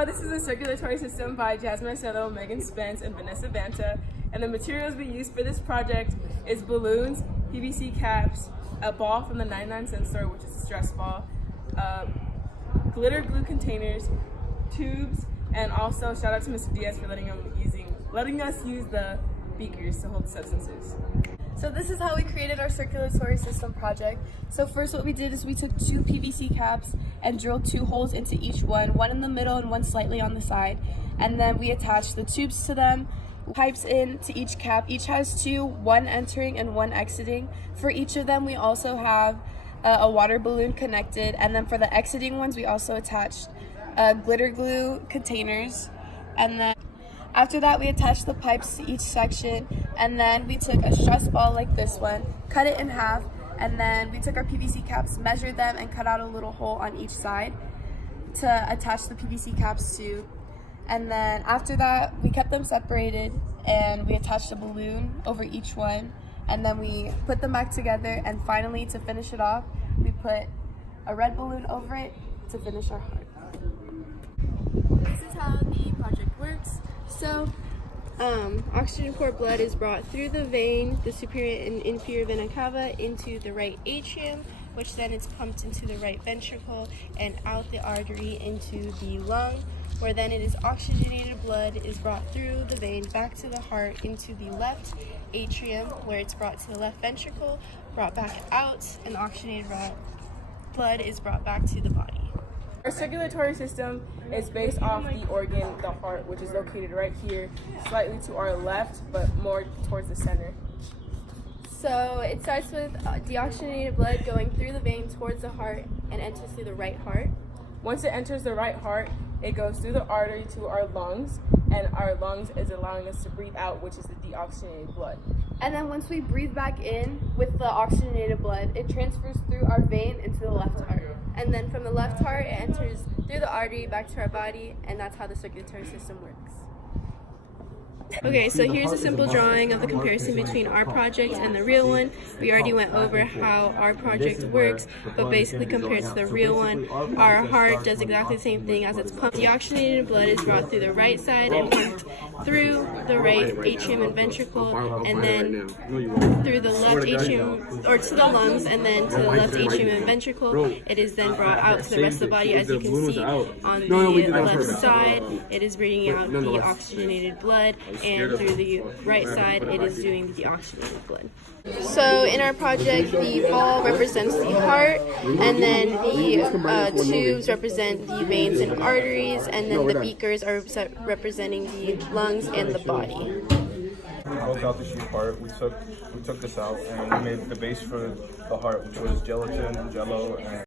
Hello, this is the Circulatory System by Jasmine Settle, Megan Spence, and Vanessa Vanta. And the materials we used for this project is balloons, PVC caps, a ball from the 99-cent store, which is a stress ball, glitter glue containers, tubes, and also shout out to Mr. Diaz for letting us use the beakers to hold the substances. So this is how we created our circulatory system project. So first what we did is we took 2 PVC caps and drilled 2 holes into each one in the middle and one slightly on the side. And then we attached the tubes to them, pipes in to each cap. Each has 2, one entering and one exiting. For each of them we also have a water balloon connected, and then for the exiting ones we also attached glitter glue containers. And then after that we attached the pipes to each section, and then we took a stress ball like this one, cut it in half, and then we took our PVC caps, measured them, and cut out a little hole on each side to attach the PVC caps to. And then after that we kept them separated and we attached a balloon over each one, and then we put them back together, and finally to finish it off we put a red balloon over it to finish our heart. This is how the project works. So, oxygen poor blood is brought through the vein, the superior and inferior vena cava, into the right atrium, which then is pumped into the right ventricle and out the artery into the lung, where then it is oxygenated blood is brought through the vein back to the heart into the left atrium, where it's brought to the left ventricle, brought back out, and oxygenated blood is brought back to the body. Our circulatory system is based off the organ, the heart, which is located right here, slightly to our left, but more towards the center. So it starts with deoxygenated blood going through the vein towards the heart and enters through the right heart. Once it enters the right heart, it goes through the artery to our lungs, and our lungs is allowing us to breathe out, which is the deoxygenated blood. And then once we breathe back in with the oxygenated blood, it transfers through our vein into the left heart. And then from the left heart, it enters through the artery back to our body, and that's how the circulatory system works. Okay, so here's a simple drawing of the comparison between our project and the real one. We already went over how our project works, but basically compared to the real one, our heart does exactly the same thing as it's pumped. Deoxygenated blood is brought through the right side and pumped through the right atrium and ventricle, and then through the left atrium, or to the lungs, and then to the left atrium and ventricle. It is then brought out to the rest of the body. As you can see on the left side, it is bringing out the oxygenated blood, and through the right side it is doing the deoxygenated blood. So in our project, the ball represents the heart, and then the tubes represent the veins and arteries, and then the beakers are representing the lungs and the body. We broke out the sheep part. We took this out and we made the base for the heart, which was gelatin, jello, and